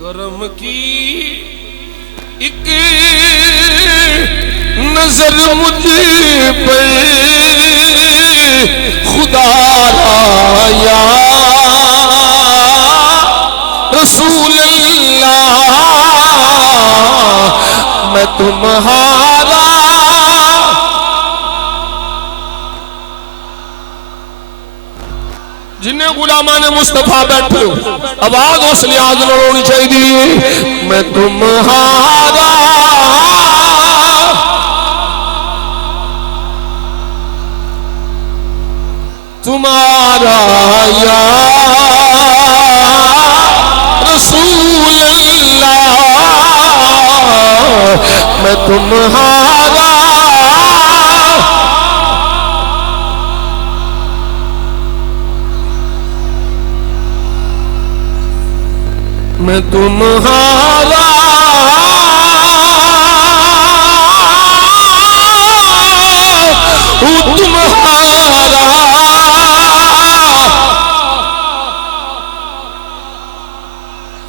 کرم کی ایک نظر مجھ پر خدا را یا رسول اللہ میں تمہارا جنہیں غلامان مصطفیٰ بیٹھے ہو آواز اس لحاظ نہ ہونی چاہیے میں تمہارا تمہارا یا رسول اللہ میں تمہارا میں تمہارا